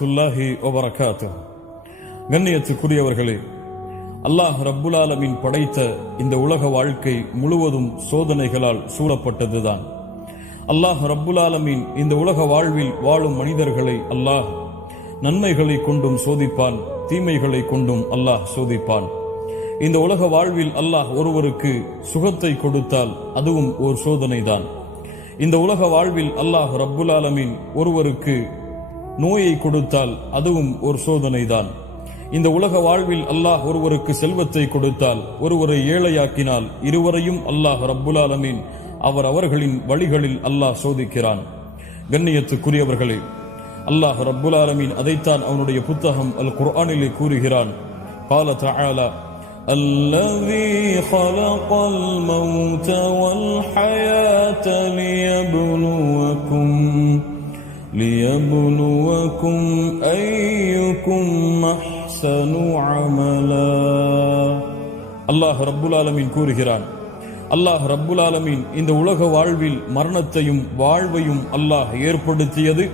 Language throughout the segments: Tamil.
துல்லாஹி வபரகாத்துஹு. கண்ணியத்துக்குரியவர்களே, அல்லாஹ் ரப்புல் ஆலமீன் படைத்த இந்த உலக வாழ்க்கை முழுவதும் சோதனைகளால் சூழப்பட்டதுதான். அல்லாஹ் ரப்புல் ஆலமீன் இந்த உலக வாழ்வில் வாழும் மனிதர்களை அல்லாஹ் நன்மைகளை கொண்டும் சோதிப்பான், தீமைகளை கொண்டும் அல்லாஹ் சோதிப்பான். இந்த உலக வாழ்வில் அல்லாஹ் ஒருவருக்கு சுகத்தை கொடுத்தால் அதுவும் ஒரு சோதனைதான். இந்த உலக வாழ்வில் அல்லாஹ் ரப்புல் ஆலமீன் ஒருவருக்கு நோயை கொடுத்தால் அதுவும் ஒரு சோதனைதான். இந்த உலக வாழ்வில் அல்லாஹ் ஒருவருக்கு செல்வத்தை கொடுத்தால், ஒருவரை ஏழையாக்கினால், இருவரையும் அல்லாஹ் ரப்புல் ஆலமீன் அவர்களின் வழிகளில் அல்லாஹ் சோதிக்கிறான். கண்ணியத்துக்குரியவர்களே, அல்லாஹ் ரப்புல் ஆலமீன் அதைத்தான் அவனுடைய புத்தகம் அல் குர்ஆனிலே கூறுகிறான். قال تعالى الذي خلق الموت والحياة ليبلوكم أيكم أحسن عملا. அல்லாஹ் ரப்புல் ஆலமீன் கூறுகிறான், அல்லாஹ் ரப்புல் ஆலமீன் இந்த உலக வாழ்வில் மரணத்தையும் வாழ்வையும் அல்லாஹ் ஏற்படுத்தியது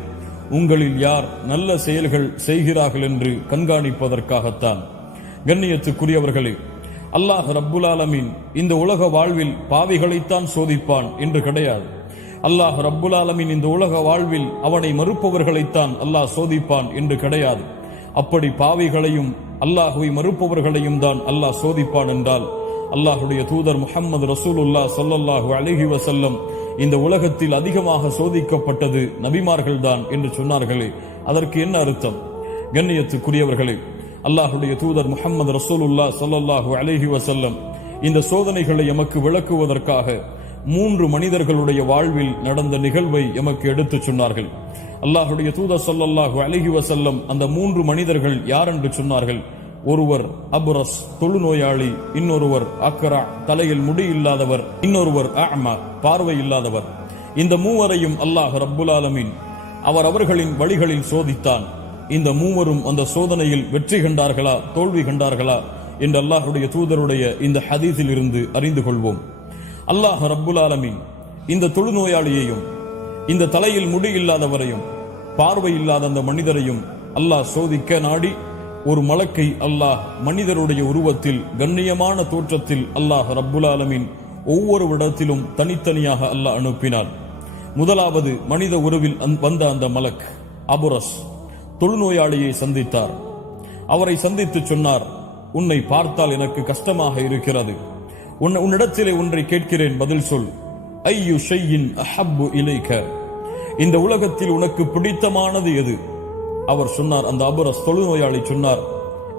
உங்களில் யார் நல்ல செயல்கள் செய்கிறார்கள் என்று கண்காணிப்பதற்காகத்தான். கண்ணியத்துக்குரியவர்களே, அல்லாஹ் ரப்புல் ஆலமீன் இந்த உலக வாழ்வில் பாவிகளைத்தான் சோதிப்பான் என்று கிடையாது. அல்லாஹ் ரப்புல் ஆலமீன் இந்த உலக வாழ்வில் அவனை மறுப்பவர்களைத்தான் அல்லாஹ் சோதிப்பான் என்று கிடையாது. அப்படி பாவிகளையும் அல்லாஹுவை மறுப்பவர்களையும் தான் அல்லாஹ் சோதிப்பான் என்றால், அல்லாஹுடைய தூதர் முஹம்மது ரசூலுல்லாஹ் ஸல்லல்லாஹு அலைஹி வஸல்லம் இந்த உலகத்தில் அதிகமாக சோதிக்கப்பட்டது நபிமார்கள் தான் என்று சொன்னார்களே, அதற்கு என்ன அர்த்தம்? கண்ணியத்துக்குரியவர்களே, அல்லாஹுடைய தூதர் முஹம்மது ரசூலுல்லாஹ் ஸல்லல்லாஹு அலைஹி வஸல்லம் இந்த சோதனைகளை எமக்கு விளக்குவதற்காக 3 மனிதர்களுடைய வாழ்வில் நடந்த நிகழ்வை எமக்கு எடுத்துச் சொன்னார்கள். அல்லாஹுடைய தூதர் ஸல்லல்லாஹு அலைஹி வஸல்லம் அந்த 3 மனிதர்கள் யார் என்று சொன்னார்கள். ஒருவர் அபுரஸ், தொழுநோயாளி, இன்னொருவர் அக்ரா, தலையில் முடி இல்லாதவர், இன்னொருவர் அஅமா, பார்வை இல்லாதவர். இந்த மூவரையும் அல்லாஹ் ரப்புல் ஆலமீன் அவர்களின் வழிகளில் சோதித்தான். இந்த மூவரும் அந்த சோதனையில் வெற்றி கண்டார்களா, தோல்வி கண்டார்களா என்று அல்லாஹுடைய தூதருடைய இந்த ஹதீஸில் இருந்து அறிந்து கொள்வோம். அல்லாஹ் ரப்புல் ஆலமீன் இந்த தொழுநோயாளியையும், இந்த தலையில் முடி இல்லாதவரையும், பார்வை இல்லாத அந்த மனிதரையும் அல்லாஹ் சோதிக்க நாடி ஒரு மலக்கை அல்லாஹ் மனிதருடைய உருவத்தில், கண்ணியமான தோற்றத்தில் அல்லாஹ் ரப்புல் ஆலமீன் ஒவ்வொரு இடத்திலும் தனித்தனியாக அல்லாஹ் அனுப்பினான். முதலாவது மனித உருவில் வந்த அந்த மலக் அபுரஸ் தொழுநோயாளியை சந்தித்தார். அவரை சந்தித்து சொன்னார், உன்னை பார்த்தால் எனக்கு கஷ்டமாக இருக்கிறது. உன்னிடத்திலே ஒன்றை கேட்கிறேன், பதில் சொல். ஐயு ஷையின் அஹப்பு இலைக, இந்த உலகத்தில் உனக்கு பிடித்தமானது எது? அவர் சொன்னார், அந்த அபுரஸ் தொழுநோயாளி சொன்னார்,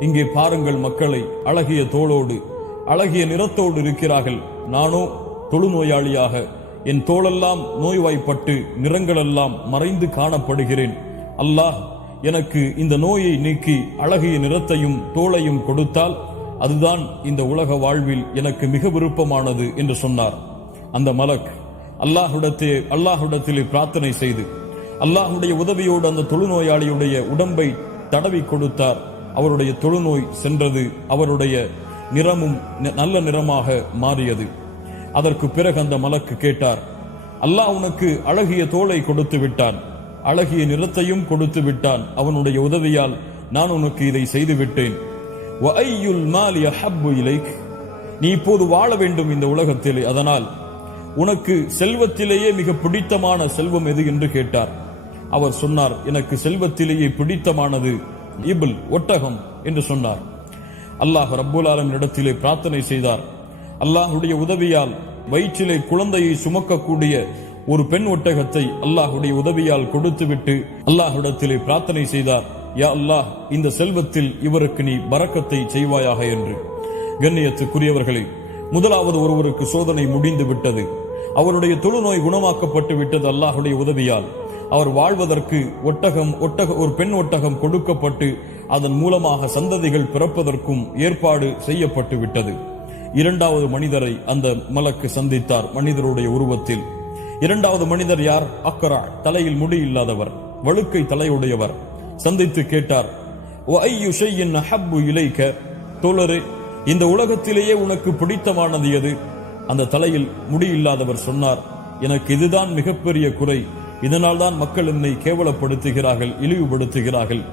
இங்கே பாருங்கள் மக்களை, அழகிய தோளோடு அழகிய நிறத்தோடு இருக்கிறார்கள். நானோ தொழுநோயாளியாக என் தோளெல்லாம் நோய்வாய்ப்பட்டு நிறங்களெல்லாம் மறைந்து காணப்படுகிறேன். அல்லாஹ் எனக்கு இந்த நோயை நீக்கி அழகிய நிறத்தையும் தோளையும் கொடுத்தால் அதுதான் இந்த உலக வாழ்வில் எனக்கு மிக விருப்பமானது என்று சொன்னார். அந்த மலக் அல்லாஹ்விடத்திலே பிரார்த்தனை செய்து அல்லாஹுடைய உதவியோடு அந்த தொழுநோயாளியுடைய உடம்பை தடவி கொடுத்தார். அவருடைய தொழுநோய் சென்றது. அவருடைய நிறமும் நல்ல நிறமாக மாறியது. அதற்கு பிறகு அந்த மலக்கு கேட்டார், அல்லாஹ் உனக்கு அழகிய தோளை கொடுத்து விட்டான், அழகிய நிறத்தையும் கொடுத்து விட்டான். அவனுடைய உதவியால் நான் உனக்கு இதை செய்து விட்டேன். நீ இப்போது வாழ வேண்டும் இந்த உலகத்திலே, அதனால் உனக்கு செல்வத்திலேயே மிக பிடித்தமான செல்வம் எது என்று கேட்டார். அவர் சொன்னார், எனக்கு செல்வத்திலேயே பிடித்தமானது இபில், ஒட்டகம் என்று சொன்னார். அல்லாஹ் ரப்புல் ஆலமீன் இடத்திலே பிரார்த்தனை செய்தார். அல்லாஹுடைய உதவியால் வயிற்றிலே குழந்தையை சுமக்கக்கூடிய ஒரு பெண் ஒட்டகத்தை அல்லாஹுடைய உதவியால் கொடுத்துவிட்டு அல்லாஹ்விடத்திலே பிரார்த்தனை செய்தார், யா அல்லாஹ், இந்த செல்வத்தில் இவருக்கு நீ பரக்கத்தை செய்வாயாக என்று. கண்ணியத்துக்குரியவர்களே, முதலாவது ஒருவருக்கு சோதனை முடிந்து விட்டது. அவருடைய தொழுநோய் குணமாக்கப்பட்டு விட்டது அல்லாஹுடைய உதவியால். அவர் வாழ்வதற்கு ஒரு பெண் ஒட்டகம் கொடுக்கப்பட்டு அதன் மூலமாக சந்ததிகள் பிறப்பதற்கும் ஏற்பாடு செய்யப்பட்டு விட்டது. இரண்டாவது மனிதரை அந்த மலக்கு சந்தித்தார் மனிதருடைய உருவத்தில். இரண்டாவது மனிதர் யார்? அக்ரா, தலையில் முடி இல்லாதவர், வழுக்கை தலையுடையவர். சந்தித்து கேட்டார், தோழரே, இந்த உலகத்திலேயே உனக்கு பிடித்தமானது எது? அந்த தலையில் முடி இல்லாதவர் சொன்னார், எனக்கு இதுதான் மிகப்பெரிய குறை, இதனால் தான் மக்கள் என்னை கேவலப்படுத்துகிறார்கள், இழிவுபடுத்துகிறார்கள்.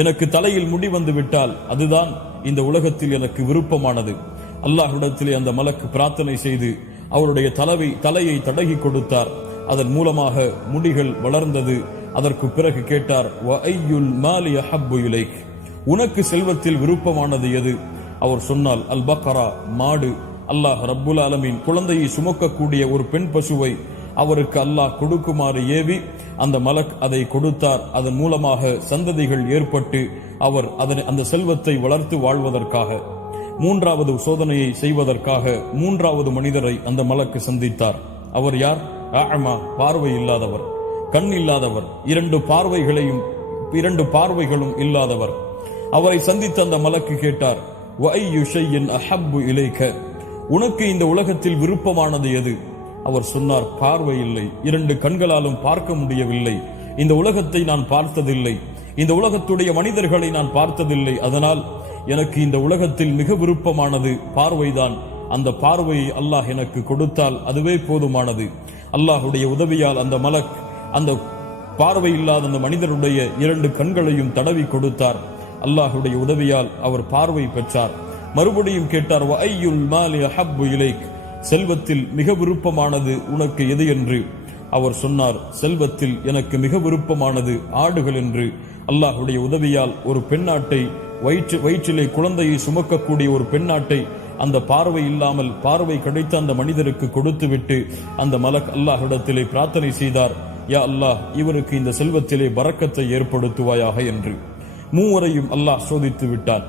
எனக்கு தலையில் முடி வந்து விட்டால் அதுதான் இந்த உலகத்தில் எனக்கு விருப்பமானது. அல்லாஹ்விடத்திலே அந்த மலக்கு பிரார்த்தனை செய்து அவருடைய தலையை தடகி கொடுத்தார். அதன் மூலமாக முடிகள் வளர்ந்தது. அதற்கு பிறகு கேட்டார், வஅய்யுல் மாலி அஹப்பு இலைக், உனக்கு செல்வத்தில் விருப்பமானது எது? அவர் சொன்னால், அல் பக்ரா, மாடு. அல்லாஹ் ரப்புல் ஆலமீன் குழந்தையை சுமக்கக்கூடிய ஒரு பெண் பசுவை அவருக்கு அல்லாஹ் கொடுக்குமாறு ஏவி அந்த மலக் அதை கொடுத்தார். அதன் மூலமாக சந்ததிகள் ஏற்பட்டு அவர் அந்த செல்வத்தை வளர்த்து வாழ்வதற்காக, மூன்றாவது சோதனையை செய்வதற்காக மூன்றாவது மனிதரை அந்த மலக்கு சந்தித்தார். அவர் யார்? அஅமா, பார்வை இல்லாதவர், கண் இல்லாதவர், இரண்டு பார்வைகளும் இல்லாதவர். அவரை சந்தித்த அந்த மலக்கு கேட்டார், வஅய்யு ஷைஇன் அஹப்பு இலைக, உனக்கு இந்த உலகத்தில் விருப்பமானது எது? அவர் சொன்னார், பார்வை இல்லை, இரண்டு கண்களாலும் பார்க்க முடியவில்லை, இந்த உலகத்தை நான் பார்த்ததில்லை, இந்த உலகத்துடைய மனிதர்களை நான் பார்த்ததில்லை, அதனால் எனக்கு இந்த உலகத்தில் மிக விருப்பமானது பார்வைதான். அந்த பார்வையை அல்லாஹ் எனக்கு கொடுத்தால் அதுவே போதுமானது. அல்லாஹுடைய உதவியால் அந்த மலக் அந்த பார்வை இல்லாத அந்த மனிதருடைய இரண்டு கண்களையும் தடவி கொடுத்தார். அல்லாஹுடைய உதவியால் அவர் பார்வை பெற்றார். மறுபடியும் கேட்டார், வஅய்யுல் மாலி அஹப்பு இலைக், செல்வத்தில் மிக விருப்பமானது உனக்கு எது என்று. அவர் சொன்னார், செல்வத்தில் எனக்கு மிக விருப்பமானது ஆடுகள் என்று. அல்லாஹுடைய உதவியால் ஒரு பெண்ணாட்டை, வயிற்றிலே குழந்தையை சுமக்கக்கூடிய ஒரு பெண்ணாட்டை அந்த பார்வை இல்லாமல் பார்வை கிடைத்த அந்த மனிதருக்கு கொடுத்துவிட்டு அந்த மலக் அல்லாஹ்விடத்திலே பிரார்த்தனை செய்தார், யா அல்லாஹ், இவருக்கு இந்த செல்வத்திலே பரக்கத்தை ஏற்படுத்துவாயாக என்று. மூவரையும் அல்லாஹ் சோதித்து விட்டான்.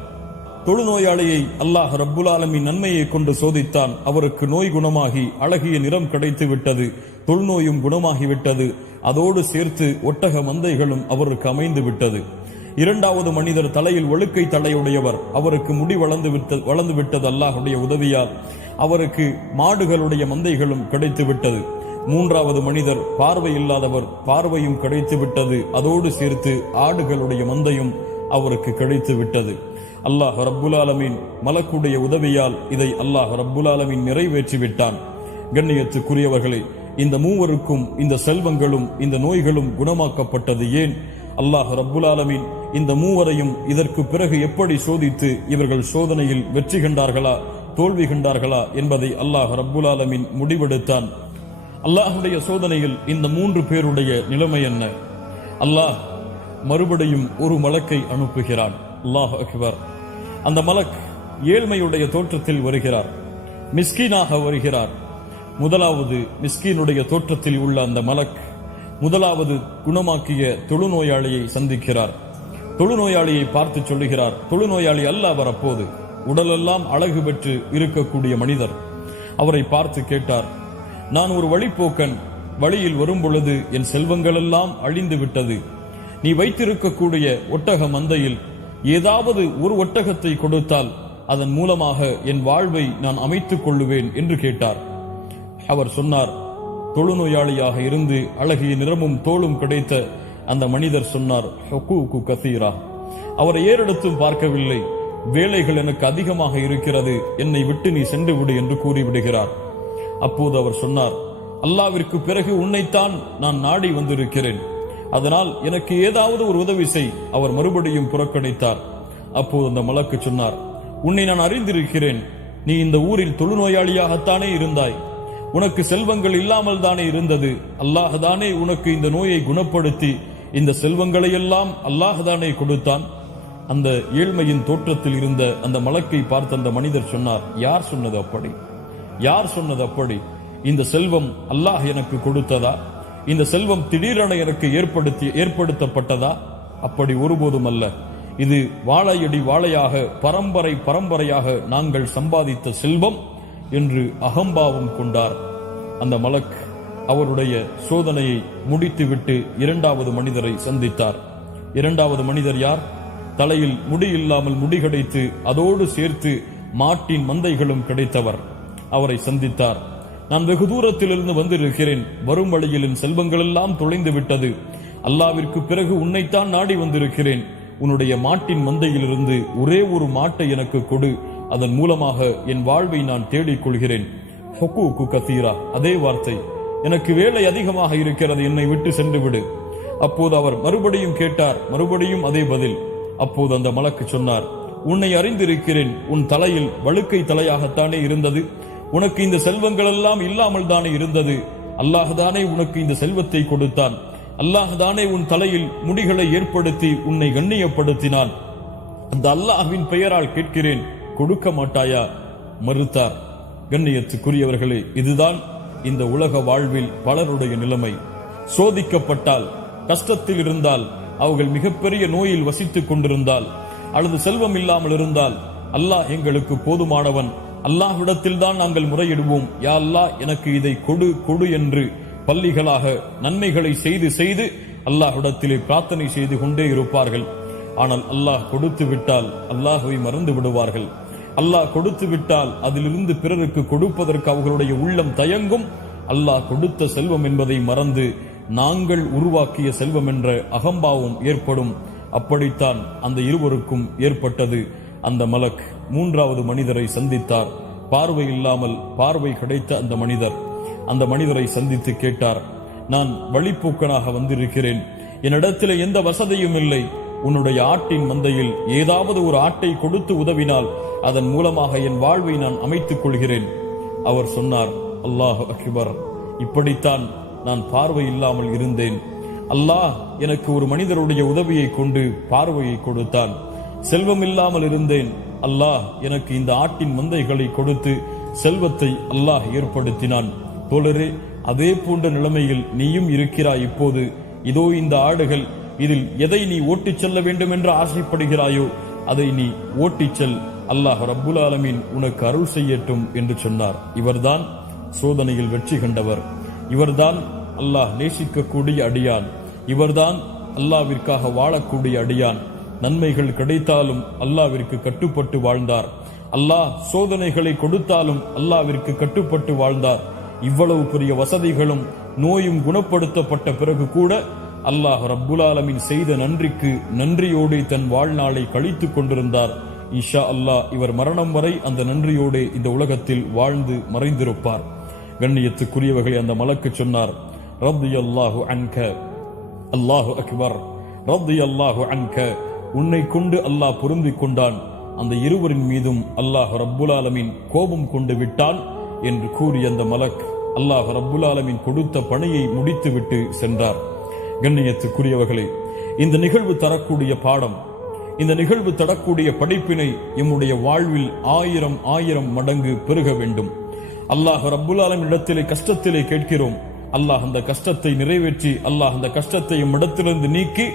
தொழுநோயாளியை அல்லாஹ் ரப்புல் ஆலமீன் நன்மையை கொண்டு சோதித்தான். அவருக்கு நோய் குணமாகி அழகிய நிறம் கிடைத்து விட்டது, தொழுநோயும் குணமாகிவிட்டது. அதோடு சேர்த்து ஒட்டக மந்தைகளும் அவருக்கு அமைந்து விட்டது. இரண்டாவது மனிதர் தலையில் ஒழுக்கை தலையுடையவர், அவருக்கு முடி வளர்ந்து விட்டது அல்லாஹுடைய உதவியால். அவருக்கு மாடுகளுடைய மந்தைகளும் கிடைத்து விட்டது. மூன்றாவது மனிதர் பார்வை இல்லாதவர், பார்வையும் கிடைத்து விட்டது. அதோடு சேர்த்து ஆடுகளுடைய மந்தையும் அவருக்கு கிடைத்து விட்டது. அல்லாஹ் ரப்புல் ஆலமீன் மலக்குடைய உதவியால் இதை அல்லாஹ் ரப்புல் ஆலமீன் நிறைவேற்றி விட்டான். கண்ணியத்துக்குரியவர்களே, இந்த மூவருக்கும் இந்த செல்வங்களும் இந்த நோய்களும் குணமாக்கப்பட்டது ஏன்? அல்லாஹ் ரப்புல் ஆலமீன் இந்த மூவரையும் இதற்கு பிறகு எப்படி சோதித்து இவர்கள் சோதனையில் வெற்றி கண்டார்களா தோல்வி கண்டார்களா என்பதை அல்லாஹ் ரப்புல் ஆலமீன் முடிவெடுத்தான். அல்லாஹுடைய சோதனையில் இந்த மூன்று பேருடைய நிலைமை என்ன? அல்லாஹ் மறுபடியும் ஒரு மலக்கை அனுப்புகிறான். அல்லாஹ் அக்பர். அந்த மலக் ஏழ்மையுடைய தோற்றத்தில் வருகிறார், மிஸ்கீனாக வருகிறார். முதலாவது மிஸ்கீனுடைய தோற்றத்தில் உள்ள அந்த மலக் முதலாவது குணமாக்கிய தொழுநோயாளியை சந்திக்கிறார். தொழுநோயாளியை பார்த்து சொல்லுகிறார், தொழுநோயாளி அல்ல அவர், அப்போது உடலெல்லாம் அழகு பெற்று இருக்கக்கூடிய மனிதர். அவரை பார்த்து கேட்டார், நான் ஒரு வழிப்போக்கன், வழியில் வரும் பொழுது என் செல்வங்களெல்லாம் அழிந்து விட்டது. நீ வைத்திருக்கக்கூடிய ஒட்டக மந்தையில் ஏதாவது ஒரு ஒட்டகத்தை கொடுத்தால் அதன் மூலமாக என் வாழ்வை நான் அமைத்துக் கொள்ளுவேன் என்று கேட்டார். அவர் சொன்னார், தொழுநோயாளியாக இருந்து அழகிய நிறமும் தோளும் கிடைத்த அந்த மனிதர் சொன்னார், ஹுகூகு கசீரா, அவரை ஏறெடுத்தும் பார்க்கவில்லை, வேலைகள் எனக்கு அதிகமாக இருக்கிறது, என்னை விட்டு நீ சென்று விடு என்று கூறிவிடுகிறார். அப்போது அவர் சொன்னார், அல்லாவிற்கு பிறகு உன்னைத்தான் நான் நாடி வந்திருக்கிறேன், அதனால் எனக்கு ஏதாவது ஒரு உதவி செய். அவர் மறுபடியும் புறக்கணித்தார். அப்போது அந்த மலக்கு சொன்னார், உன்னை நான் அறிந்திருக்கிறேன், நீ இந்த ஊரில் தொழுநோயாளியாகத்தானே இருந்தாய், உனக்கு செல்வங்கள் இல்லாமல் தானே இருந்தது, அல்லாஹ் தானே உனக்கு இந்த நோயை குணப்படுத்தி இந்த செல்வங்களை எல்லாம் அல்லாஹ் தானே கொடுத்தான். அந்த ஏழ்மையின் தோற்றத்தில் இருந்த அந்த மலக்கை பார்த்த அந்த மனிதர் சொன்னார், யார் சொன்னது அப்படி? யார் சொன்னது அப்படி? இந்த செல்வம் அல்லாஹ் எனக்கு கொடுத்ததா? இந்த செல்வம் திடீரென எனக்கு ஏற்படுத்தப்பட்டதா? அப்படி ஒருபோதும் அல்ல. இது வாழையடி வாழையாக பரம்பரையாக நாங்கள் சம்பாதித்த செல்வம் என்று அகம்பாவம் கொண்டார். அந்த மலக் அவருடைய சோதனையை முடித்துவிட்டு இரண்டாவது மனிதரை சந்தித்தார். இரண்டாவது மனிதர் யார்? தலையில் முடி இல்லாமல் முடி கிடைத்து அதோடு சேர்த்து மாட்டின் மந்தைகளும் கிடைத்தவர். அவரை சந்தித்தார். நான் வெகு தூரத்திலிருந்து வந்திருக்கிறேன், வரும் வழியில் என் செல்வங்கள் எல்லாம் தொலைந்து விட்டது, அல்லாவிற்கு பிறகு உன்னைத்தான் நாடி வந்திருக்கிறேன், உன்னுடைய மாட்டின் மந்தையிலிருந்து ஒரே ஒரு மாட்டை எனக்கு கொடு, அதன் மூலமாக என் வாழ்வை நான் தேடிக் கொள்கிறேன். ஹுகூகு கசீரா, அதே வார்த்தை, எனக்கு வேலை அதிகமாக இருக்கிறது, என்னை விட்டு சென்று விடு. அப்போது அவர் மறுபடியும் கேட்டார், மறுபடியும் அதே பதில். அப்போது அந்த மலக்கு சொன்னார், உன்னை அறிந்திருக்கிறேன், உன் தலையில் வழுக்கை தலையாகத்தானே இருந்தது, உனக்கு இந்த செல்வங்கள் எல்லாம் இல்லாமல் தானே இருந்தது, அல்லாஹ்தானே உனக்கு இந்த செல்வத்தை கொடுத்தான், அல்லாஹ்தானே உன் தலையில் முடிகளை ஏற்படுத்தி உன்னை கண்ணியப்படுத்தினான், அந்த அல்லாஹ்வின் பெயரால் கேட்கிறேன், கொடுக்க மாட்டாயா? மறுத்தார். கண்ணியத்துக்குரியவர்களே, இதுதான் இந்த உலக வாழ்வில் பலருடைய நிலைமை. சோதிக்கப்பட்டால், கஷ்டத்தில் இருந்தால், அவர்கள் மிகப்பெரிய நோயில் வசித்துக் கொண்டிருந்தால், அல்லது செல்வம் இல்லாமல் இருந்தால், அல்லாஹ் எங்களுக்கு போதுமானவன், அல்லாஹ்விடத்தில் தான் நாங்கள் முறையிடுவோம், யா அல்லாஹ் எனக்கு இதை கொடு கொடு என்று பள்ளிகளாக நன்மைகளை செய்து செய்து அல்லாஹ்விடத்திலே பிரார்த்தனை செய்து கொண்டே இருப்பார்கள். ஆனால் அல்லாஹ் கொடுத்து விட்டால் அல்லாஹ்வை மறந்து விடுவார்கள். அல்லாஹ் கொடுத்து விட்டால் அதிலிருந்து பிறருக்கு கொடுப்பதற்கு அவர்களுடைய உள்ளம் தயங்கும். அல்லாஹ் கொடுத்த செல்வம் என்பதை மறந்து நாங்கள் உருவாக்கிய செல்வம் என்ற அகம்பாவம் ஏற்படும். அப்படித்தான் அந்த இருவருக்கும் ஏற்பட்டது. அந்த மலக் மூன்றாவது மனிதரை சந்தித்தார். பார்வை இல்லாமல் பார்வை கிடைத்த அந்த மனிதரை சந்தித்து கேட்டார், நான் வழிப்போக்கனாக வந்திருக்கிறேன், என்னிடத்தில் எந்த வசதியும் இல்லை, உன்னுடைய ஆட்டின் மந்தையில் ஏதாவது ஒரு ஆட்டை கொடுத்து உதவினால் அதன் மூலமாக என் வாழ்வை நான் அமைத்துக் கொள்கிறேன். அவர் சொன்னார், அல்லாஹ் அக்பர், இப்படித்தான் நான் பார்வை இல்லாமல் இருந்தேன், அல்லாஹ் எனக்கு ஒரு மனிதருடைய உதவியை கொண்டு பார்வையை கொடுத்தான். செல்வம் இல்லாமல் இருந்தேன், அல்லாஹ் எனக்கு இந்த ஆட்டின் மந்தைகளை கொடுத்து செல்வத்தை அல்லாஹ் ஏற்படுத்தினான். தோழரே, அதே போன்ற நிலைமையில் நீயும் இருக்கிறாய். இப்போது இதோ இந்த ஆடுகள், இதில் எதை நீ ஓட்டிச் செல்ல வேண்டும் என்று ஆசைப்படுகிறாயோ அதை நீ ஓட்டிச் செல், அல்லாஹ் ரப்புல் ஆலமீன் உனக்கு அருள் செய்யட்டும் என்று சொன்னார். இவர்தான் சோதனையில் வெற்றி கண்டவர். இவர்தான் அல்லாஹ் நேசிக்கக்கூடிய அடியான். இவர்தான் அல்லாஹ்விற்காக வாழக்கூடிய அடியான். நன்மைகள் கிடைத்தாலும் அல்லாஹ்விற்கு கட்டுப்பட்டு வாழ்ந்தார். அல்லாஹ் சோதனைகளை கொடுத்தாலும் அல்லாஹ்விற்கு கட்டுப்பட்டு வாழ்ந்தார். இவ்வளவு பெரிய வசதிகளும் நோயும் குணப்படுத்தப்பட்ட பிறகு கூட அல்லாஹ் ரப்புல் ஆலமீன் செய்த நன்றிக்கு நன்றியோடு தன் வாழ்நாளை கழித்துக் கொண்டிருந்தார். இன்ஷா அல்லாஹ் இவர் மரணம் வரை அந்த நன்றியோடு இந்த உலகத்தில் வாழ்ந்து மறைந்திருப்பார். கண்ணியத்துக்குரியவர்களை அந்த மலக்கு சொன்னார், ரத்தியல்லாஹு அன்க, அல்லாஹு அக்பர், ரத்தியல்லாஹு அன்க, உன்னை கொண்டு அல்லாஹ் பொருந்திக் கொண்டான், அந்த இருவரின் மீதும் அல்லாஹ் ரப்புல் ஆலமீன் கோபம் கொண்டு விட்டான் என்று கூறிய அந்த மலக் அல்லாஹ் ரப்புல் ஆலமீன் கொடுத்த பணியை முடித்துவிட்டு சென்றார். கண்ணியத்துக்குரியவர்களே, இந்த நிகழ்வு தரக்கூடிய பாடம், இந்த நிகழ்வு தரக்கூடிய படிப்பினை எம்முடைய வாழ்வில் 1000 மடங்கு பெருக வேண்டும். அல்லாஹ் ரப்புல் ஆலமீன் இடத்திலே கஷ்டத்திலே கேட்கிறோம், அல்லாஹ் அந்த கஷ்டத்தை நிறைவேற்றி அல்லாஹ் அந்த கஷ்டத்தை இடத்திலிருந்து நீக்கி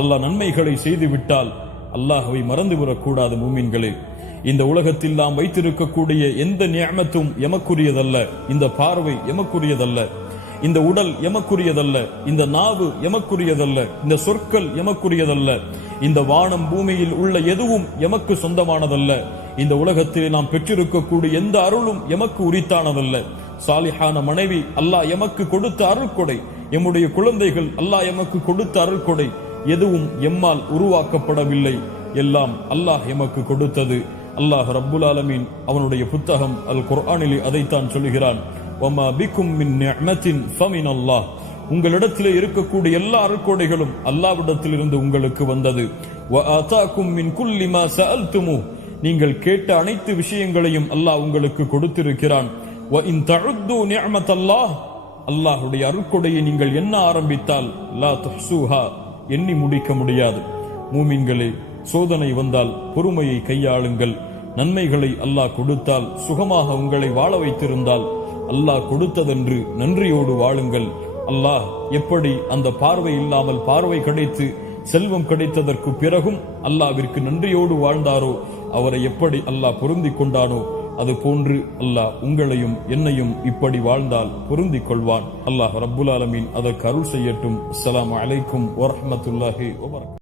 அல்லாஹ் நன்மைகளை செய்து விட்டால் அல்லாஹ்வை மறந்துவிடக்கூடாது. மூமின்களே, இந்த உலகத்தில் நாம் வைத்திருக்கக்கூடிய எந்த நிஅமத்தும் எமக்குரியதல்ல. இந்த பார்வை எமக்குரியதல்ல, இந்த உடல் எமக்குரியதல்ல, இந்த நாவு எமக்குரியதல்ல, இந்த சொற்கள் எமக்குரியதல்ல, இந்த வானம் பூமியில் உள்ள எதுவும் எமக்கு சொந்தமானதல்ல. இந்த உலகத்திலே நாம் பெற்றிருக்கக்கூடிய எந்த அருளும் எமக்கு உரித்தானதல்ல. சாலிஹான மனைவி அல்லாஹ் எமக்கு கொடுத்த அருள்கொடை, எம்முடைய குழந்தைகள் அல்லாஹ் எமக்கு கொடுத்த அருள்கொடை, எதுவும் எம்மால் உருவாக்கப்படவில்லை, எல்லாம் அல்லாஹ் எமக்கு கொடுத்தது. அல்லாஹ் ரப்புல் ஆலமீன் அவனுடைய புத்தகம் அல் குர்ஆனிலே அதைத்தான் சொல்கிறான், வமா பிக்கும் மின் நிஅமத்தின் ஃபமினல்லாஹ், உங்களிடத்திலே இருக்கக்கூடிய எல்லா அருள்கொடைகளும் அல்லாஹ்விடத்தில் இருந்து உங்களுக்கு வந்தது. வஆதாக்கும் மின் குல்லி மா சஅல்துமு, நீங்கள் கேட்ட அனைத்து விஷயங்களையும் அல்லாஹ் உங்களுக்கு கொடுத்திருக்கிறான். வ இன் தஉது நிஅமத்தல்லாஹ், அல்லாஹ்வுடைய அருள்கொடையை நீங்கள் எண்ண ஆரம்பித்தால் லா துஹ்ஸூஹா, எண்ணி முடிக்க முடியாது. மூமின்களே, சோதனை வந்தால் பொறுமையை கையாளுங்கள். நன்மைகளை அல்லாஹ் கொடுத்தால், சுகமாக உங்களை வாழ வைத்திருந்தால் அல்லாஹ் கொடுத்ததென்று நன்றியோடு வாழுங்கள். அல்லாஹ் எப்படி அந்த பார்வை இல்லாமல் பார்வை கிடைத்து செல்வம் கிடைத்ததற்கு பிறகும் அல்லாஹ்விற்கு நன்றியோடு வாழ்ந்தாரோ, அவரை எப்படி அல்லாஹ் பொருந்திக் கொண்டானோ, அது போன்று அல்லாஹ் உங்களையும் என்னையும் இப்படி வாழ்ந்தால் பொருந்திக் கொள்வான். அல்லாஹ் ரப்புல் ஆலமீன் அதற்கு அருள் செய்யட்டும். அஸ்ஸலாமு அலைக்கும் வரஹ்மத்துல்லாஹி வபரகாத்துஹு.